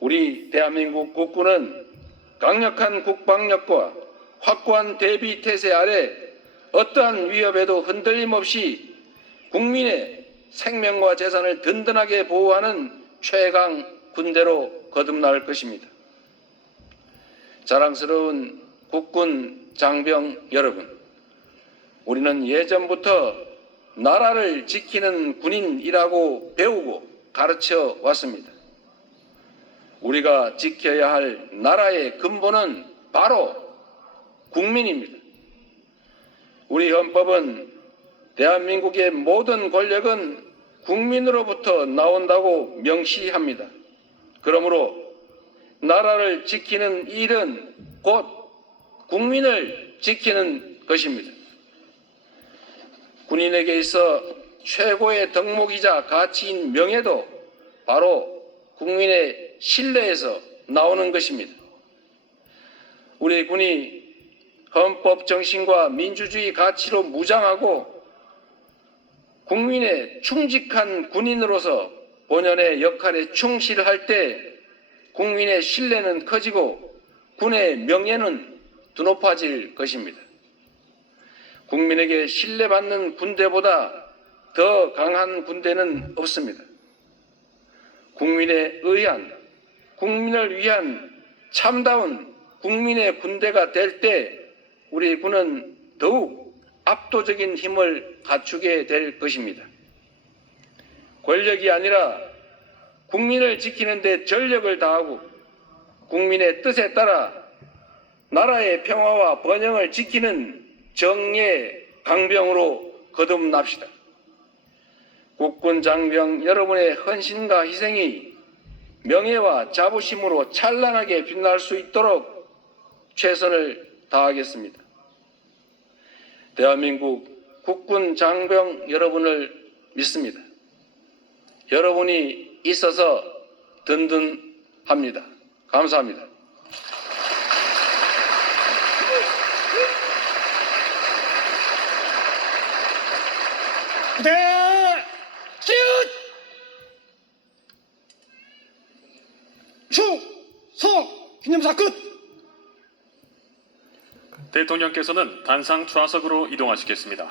우리 대한민국 국군은 강력한 국방력과 확고한 대비 태세 아래 어떠한 위협에도 흔들림 없이 국민의 생명과 재산을 든든하게 보호하는 최강 군대로 거듭날 것입니다. 자랑스러운 국군 장병 여러분, 우리는 예전부터 나라를 지키는 군인이라고 배우고 가르쳐 왔습니다. 우리가 지켜야 할 나라의 근본은 바로 국민입니다. 우리 헌법은 대한민국의 모든 권력은 국민으로부터 나온다고 명시합니다. 그러므로 나라를 지키는 일은 곧 국민을 지키는 것입니다. 군인에게 있어 최고의 덕목이자 가치인 명예도 바로 국민의 신뢰에서 나오는 것입니다. 우리 군이 헌법 정신과 민주주의 가치로 무장하고 국민의 충직한 군인으로서 본연의 역할에 충실할 때 국민의 신뢰는 커지고 군의 명예는 드높아질 것입니다. 국민에게 신뢰받는 군대보다 더 강한 군대는 없습니다. 국민에 의한, 국민을 위한 참다운 국민의 군대가 될 때 우리 군은 더욱 압도적인 힘을 갖추게 될 것입니다. 권력이 아니라 국민을 지키는데 전력을 다하고 국민의 뜻에 따라 나라의 평화와 번영을 지키는 정예 강병으로 거듭납시다. 국군 장병 여러분의 헌신과 희생이 명예와 자부심으로 찬란하게 빛날 수 있도록 최선을 다하겠습니다. 대한민국 국군 장병 여러분을 믿습니다. 여러분이 있어서 든든합니다. 감사합니다. 부 충성 기념사 끝 대통령께서는 단상 좌석으로 이동하시겠습니다.